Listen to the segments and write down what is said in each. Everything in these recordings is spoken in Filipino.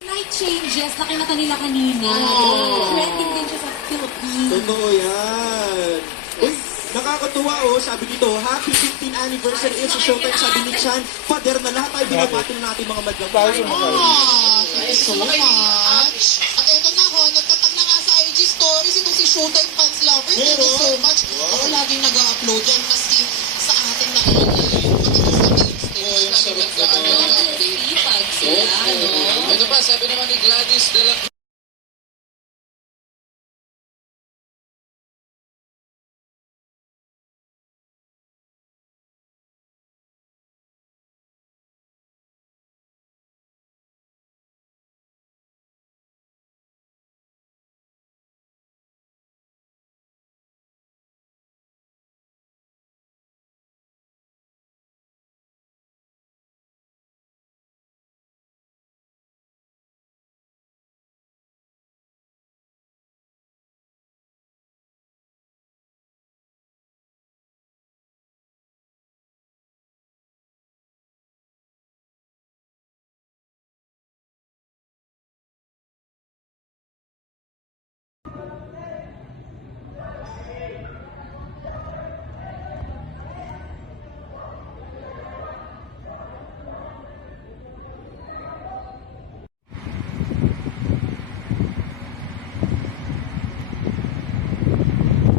Light changes na kinata nila kanina. Trending din siya sa Philippines. Totoo yan. Uy, nakakatuwa sabi dito, happy 15th anniversary sa Showtime, sabi ni Chan. Father na lahat tayo binabati na natin mga madlang. Thank you so much. At eto na ho, nagtatag na nga sa IG stories itong si Showtime fans lover. Thank you so much. Ako laging nag-upload yan, maski sa atin na Ito pa, sabi naman ni Gladys de la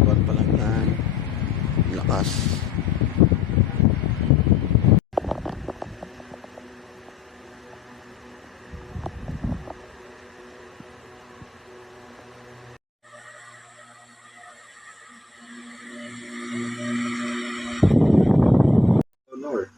buwan pa lang yan. Lakas. Honor.